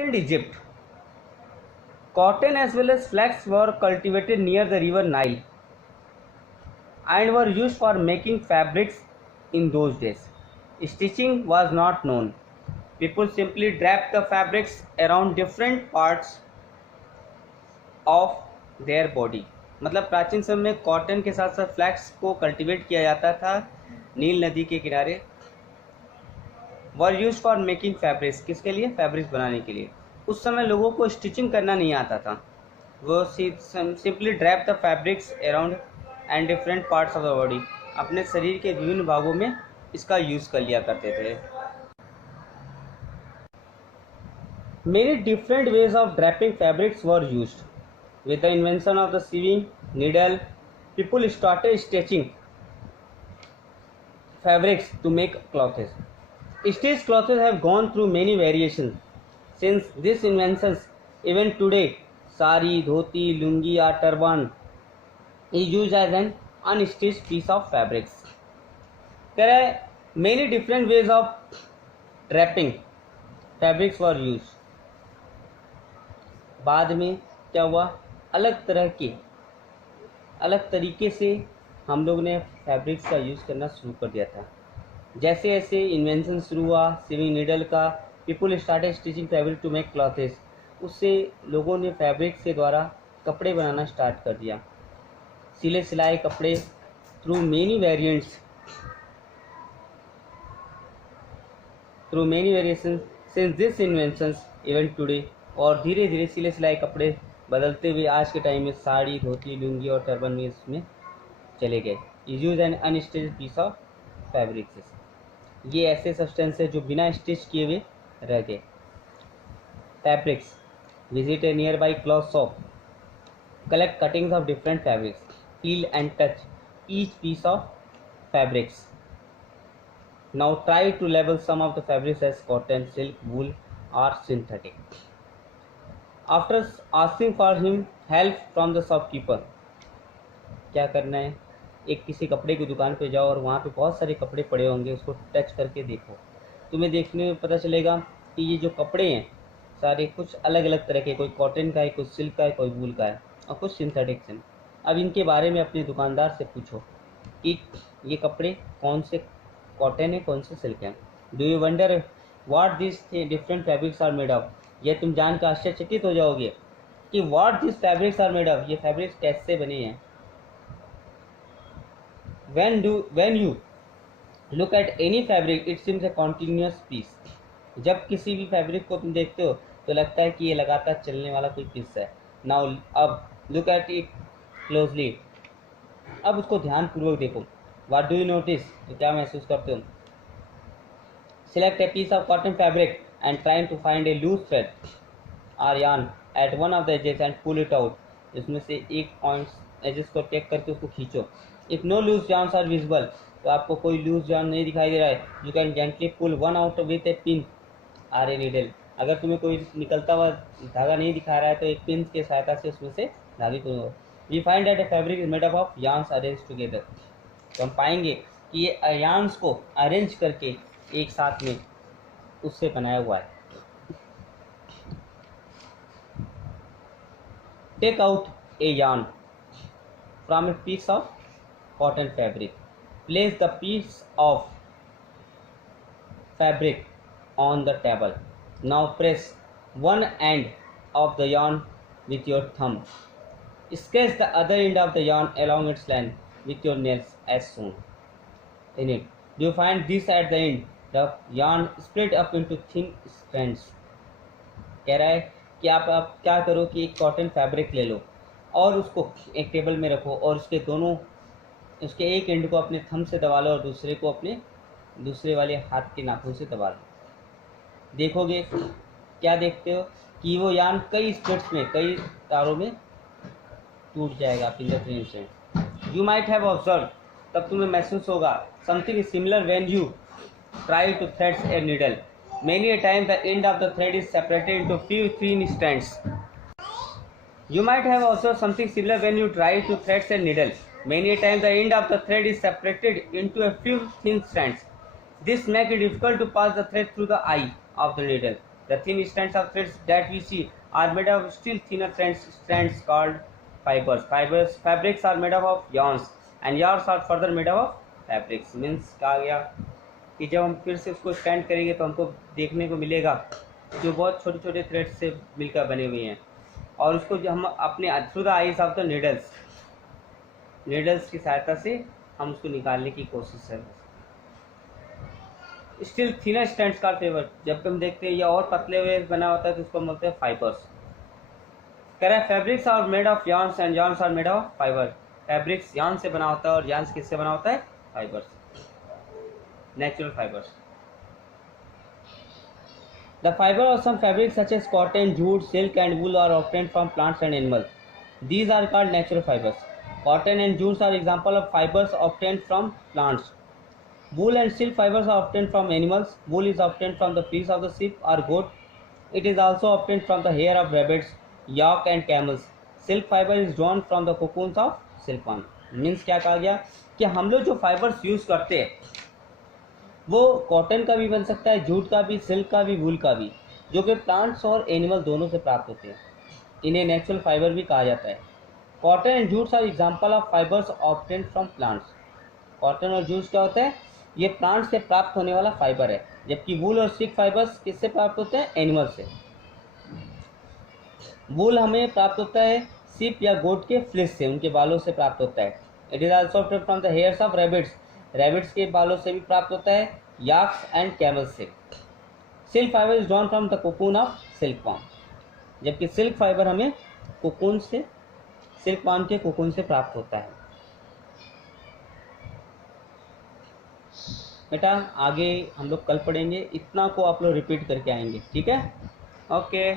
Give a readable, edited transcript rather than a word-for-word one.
ancient Egypt, cotton as well as flax were cultivated near the river Nile and were used for making fabrics in those days. Stitching was not known. People simply draped the fabrics around different parts of their body. मतलब प्राचीन समय में cotton के साथ साथ flex को cultivate किया जाता था नील नदी के किनारे. Were use for making fabrics, किसके लिए? फैब्रिक्स बनाने के लिए. उस समय लोगों को स्टिचिंग करना नहीं आता था. वो simply drape the fabrics around and different parts of the body, अपने शरीर के विभिन्न भागों में इसका यूज़ कर लिया करते थे. Many different ways of draping fabrics were used. With the invention of the sewing needle, people started stitching fabrics to make clothes. Stitched clothes have gone through many variations since these inventions. Even today, sari, dhoti, lungi or turban is used as an unstitched piece of fabrics. There are many different ways of draping fabrics were used. बाद में क्या हुआ? अलग तरीके से हम लोग ने फैब्रिक्स का यूज़ करना शुरू कर दिया था. जैसे जैसे इन्वेंशन शुरू हुआ सीविंग नीडल का, people started stitching fabric to make clothes. उससे लोगों ने फैब्रिक से द्वारा कपड़े बनाना स्टार्ट कर दिया. सिले सिलाए कपड़े through many variations since this inventions even today. और धीरे धीरे सिले सिलाए कपड़े बदलते हुए आज के टाइम में साड़ी, धोती, लुंगी और टर्बन में इसमें चले गए. Is use an unstitched piece of fabrics. ये ऐसे सब्सटेंस है जो बिना स्टिच किए हुए रह गए. Fabrics visit a nearby cloth shop, collect cuttings of different fabrics, feel and touch each piece of fabrics. Now try to label some of the fabrics as cotton, silk, wool और synthetic. After asking for him help from the shopkeeper, क्या करना है? एक किसी कपड़े की दुकान पे जाओ और वहाँ पे बहुत सारे कपड़े पड़े होंगे, उसको टच करके देखो. तुम्हें देखने में पता चलेगा कि ये जो कपड़े हैं सारे कुछ अलग अलग तरह के, कोई कॉटन का है, कोई सिल्क का है, कोई वूल का है और कुछ सिंथेटिक्स हैं. अब इनके बारे में अपने दुकानदार से पूछो कि ये कपड़े कौन से कॉटन है, कौन से सिल्क हैं. Do you wonder what this different fabrics are made of. ये तुम जान कर आश्चर्यचकित हो जाओगे कि what this fabrics are made of, ये फैब्रिक्स कैसे बने हैं. when you look at any fabric it seems a continuous piece. जब किसी भी फैब्रिक को तुम देखते हो तो लगता है कि ये लगातार चलने वाला कोई पीस है. नाउ अब लुक एट इट क्लोजली, अब उसको ध्यानपूर्वक देखो. व्हाट डू यू नोटिस, तो क्या महसूस करते हो? Select a piece of cotton fabric and trying to find a loose thread or yarn at one of the edges and pull it out. इसमें से एक पॉइंट्स एजेस को टेक करके उसको खींचो. If no loose yarns are visible, तो आपको कोई लूज yarn नहीं दिखाई दे रहा है, you can gently pull one out with a pin or a needle. अगर तुम्हें कोई निकलता हुआ धागा नहीं दिखा रहा है तो एक पिन की सहायता से उसमें से धागे को. We find that a fabric is made up of yarns arranged together. तो हम पाएंगे कि ये yarns को अरेंज करके एक साथ में उससे बनाया हुआ है. Take out a yarn from a piece of cotton fabric, place the piece of fabric on the table. Now press one end of the yarn with your thumb. Sketch the other end of the yarn along its length with your nails as shown in it. Do you find this at the end? The yarn split up into thin strands. कह रहा है कि आप क्या करो कि एक cotton fabric ले लो और उसको एक टेबल में रखो और उसके एक एंड को अपने थंब से दबा लो और दूसरे को अपने दूसरे वाले हाथ के नाखून से दबा लो. देखोगे क्या देखते हो कि वो यार्न कई स्प्लिट्स में, कई तारों में टूट जाएगा इन द थ्री से. यू माइट हैव ऑब्जर्व, तब तुम्हें महसूस होगा something similar when you try to thread a needle. Many a time the end of the thread is separated into few thin strands. You might have also something similar when you try to thread a needle. Many a time the end of the thread is separated into a few thin strands. This makes it difficult to pass the thread through the eye of the needle. The thin strands of threads that we see are made of still thinner strands called fibers. Fabrics are made up of yarns and yarns are further made up of fabrics. Means कहा गया कि जब हम फिर से उसको stand करेंगे तो हमको देखने को मिलेगा जो बहुत छोटे छोटे थ्रेड्स से मिलकर बने हुए हैं, और उसको जो हम अपने through the eyes of the needles की सहायता से हम उसको निकालने की कोशिश करें। स्टिल थिनर स्ट्रैंड्स का फेवर, जब हम देखते हैं ये और पतले हुए बना होता है तो उसको बोलते हैं फाइबर्स। कह रहा है fabrics are made of yarns and yarns are made of fibre. Fabrics yarn से बना होता है और yarns किससे बना होता है? Fibres, natural fibres. The fiber of some fabrics such as cotton, jute, silk and wool are obtained from plants and animals. These are called natural fibers. Cotton and jute are example of fibers obtained from plants. Wool and silk fibers are obtained from animals. Wool is obtained from the fleece of the sheep or goat. It is also obtained from the hair of rabbits, yak and camels. Silk fiber is drawn from the cocoons of silkworm. Means क्या कहा गया कि हम लोग जो fibres use करते हैं वो कॉटन का भी बन सकता है, जूट का भी, सिल्क का भी, वूल का भी, जो कि प्लांट्स और एनिमल दोनों से प्राप्त होते हैं। इन्हें नेचुरल फाइबर भी कहा जाता है। Cotton and jutes are example of fibres obtained from plants. Cotton और जूट्स क्या होता है? ये प्लांट से प्राप्त होने वाला फाइबर है, जबकि वूल और सिल्क फाइबर्स किससे प्राप्त होते हैं? एनिमल से। वूल हमें प्राप्त होता है सिप या गोट के फ्लिस से, उनके बालों से प्राप्त होता है। It is also obtained from the hairs of rabbits, rabbits के बालों से भी प्राप्त होता है, याक्स एंड कैमल्स से। Silk fibre is drawn from the cocoon of silkworm, जबकि सिल्क फाइबर हमें कोकून से, सिल्कवॉर्म के कोकून से प्राप्त होता है। बेटा आगे हम लोग कल पढ़ेंगे, इतना को आप लोग रिपीट करके आएंगे, ठीक है? ओके।